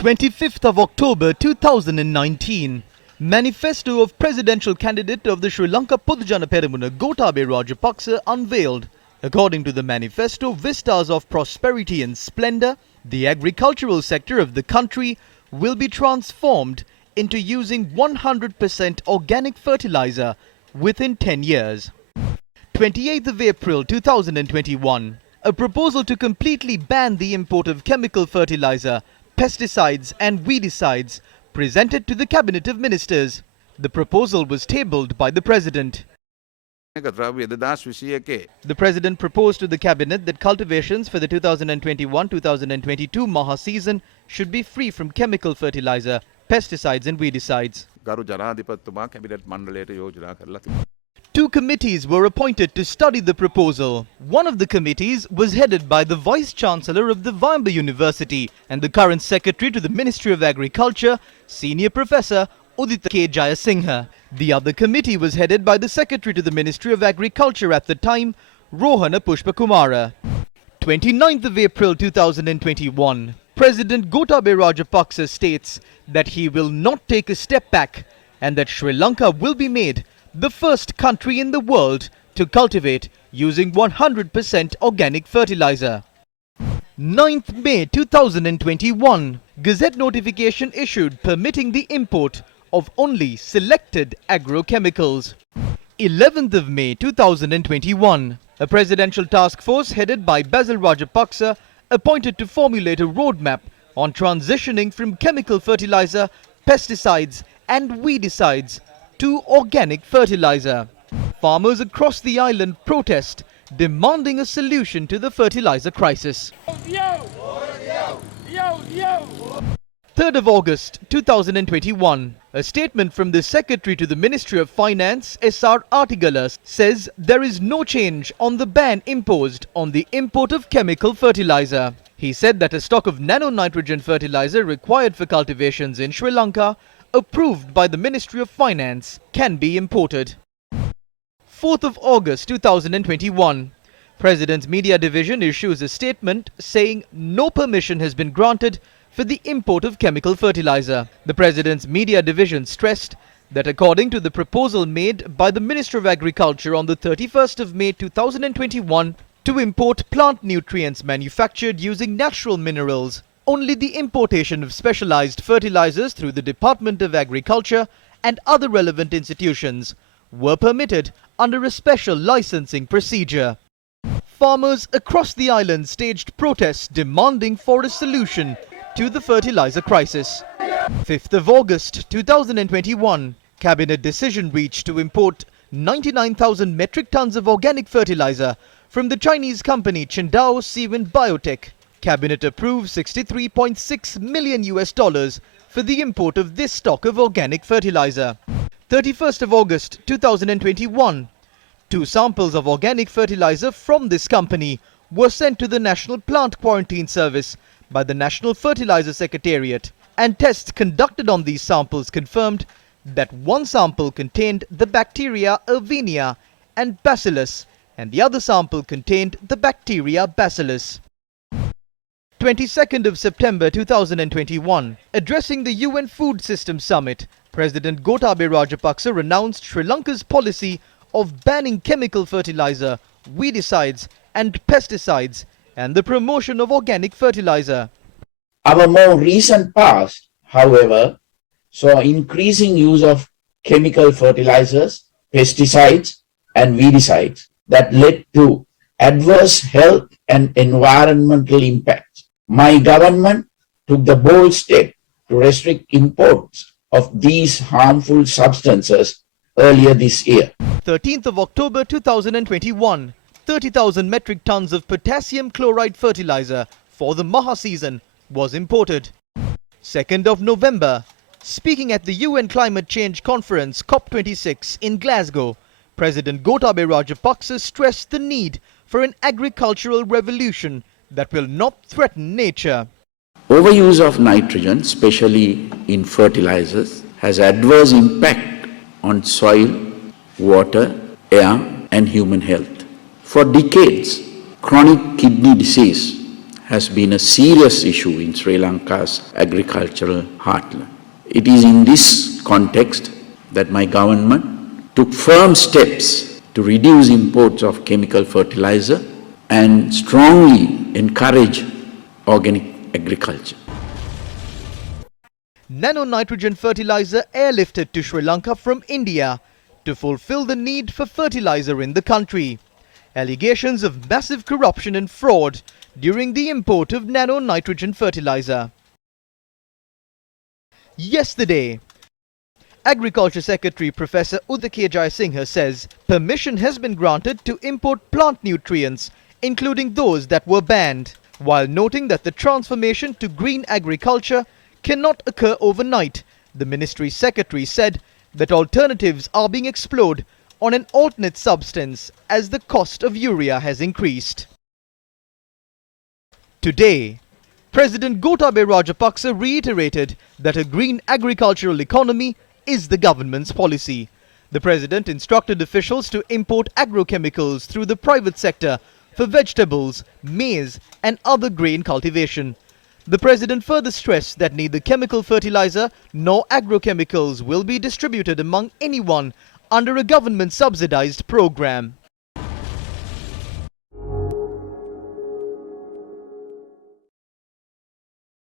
25th of October 2019, Manifesto of Presidential Candidate of the Sri Lanka Podujana Peramuna Gotabaya Rajapaksa unveiled. According to the manifesto, vistas of prosperity and splendor, the agricultural sector of the country will be transformed into using 100% organic fertilizer within 10 years. 28th of April 2021, a proposal to completely ban the import of chemical fertilizer, pesticides and weedicides presented to the Cabinet of Ministers. The proposal was tabled by the President. The President proposed to the Cabinet that cultivations for the 2021-2022 Maha season should be free from chemical fertilizer, pesticides and weedicides. Two committees were appointed to study the proposal. One of the committees was headed by the Vice-Chancellor of the Vimba University and the current Secretary to the Ministry of Agriculture, Senior Professor Udita K. Jayasinghe. The other committee was headed by the Secretary to the Ministry of Agriculture at the time, Rohana Pushpakumara. 29th of April 2021, President Gotabaya Rajapaksa states that he will not take a step back and that Sri Lanka will be made the first country in the world to cultivate using 100% organic fertilizer. 9th May 2021, Gazette notification issued permitting the import of only selected agrochemicals. 11th of May 2021, a presidential task force headed by Basil Rajapaksa appointed to formulate a roadmap on transitioning from chemical fertilizer, pesticides and weedicides to organic fertilizer. Farmers across the island protest, demanding a solution to the fertilizer crisis. 3rd of August 2021, a statement from the Secretary to the Ministry of Finance, S.R. Artigala, says there is no change on the ban imposed on the import of chemical fertilizer. He said that a stock of nano-nitrogen fertilizer required for cultivations in Sri Lanka, approved by the Ministry of Finance, can be imported. 4th of August 2021, President's Media Division issues a statement saying no permission has been granted for the import of chemical fertilizer. The President's Media Division stressed that according to the proposal made by the Minister of Agriculture on the 31st of May 2021 to import plant nutrients manufactured using natural minerals, only the importation of specialized fertilizers through the Department of Agriculture and other relevant institutions were permitted under a special licensing procedure. Farmers across the island staged protests demanding for a solution to the fertilizer crisis. 5th of August 2021, Cabinet decision reached to import 99,000 metric tons of organic fertilizer from the Chinese company Qingdao Seawind Biotech. Cabinet approved $63.6 million for the import of this stock of organic fertilizer. 31st of August 2021, 2 samples of organic fertilizer from this company were sent to the National Plant Quarantine Service by the National Fertilizer Secretariat, and tests conducted on these samples confirmed that one sample contained the bacteria Erwinia and Bacillus and the other sample contained the bacteria Bacillus. 22nd of September 2021, addressing the UN Food System Summit, President Gotabaya Rajapaksa announced Sri Lanka's policy of banning chemical fertilizer, weedicides and pesticides and the promotion of organic fertilizer. Our more recent past, however, saw increasing use of chemical fertilizers, pesticides and weedicides that led to adverse health and environmental impacts. My government took the bold step to restrict imports of these harmful substances earlier this year. 13th of October 2021, 30,000 metric tons of potassium chloride fertilizer for the Maha season was imported. 2nd of November, speaking at the UN Climate Change Conference COP26 in Glasgow, President Gotabaya Rajapaksa stressed the need for an agricultural revolution that will not threaten nature. Overuse of nitrogen, especially in fertilizers, has adverse impact on soil, water, air and human health. For decades, chronic kidney disease has been a serious issue in Sri Lanka's agricultural heartland. It is in this context that my government took firm steps to reduce imports of chemical fertilizer and strongly encourage organic agriculture. Nano-nitrogen fertilizer airlifted to Sri Lanka from India to fulfill the need for fertilizer in the country. Allegations of massive corruption and fraud during the import of nano-nitrogen fertilizer. Yesterday, Agriculture Secretary Professor Udake Jayasinghe says permission has been granted to import plant nutrients, including those that were banned, while noting that the transformation to green agriculture cannot occur overnight. The ministry secretary said that alternatives are being explored on an alternate substance as the cost of urea has increased. Today, President Gotabaya Rajapaksa reiterated that a green agricultural economy is the government's policy. The president instructed officials to import agrochemicals through the private sector for vegetables, maize and other grain cultivation. The president further stressed that neither chemical fertilizer nor agrochemicals will be distributed among anyone under a government subsidized program.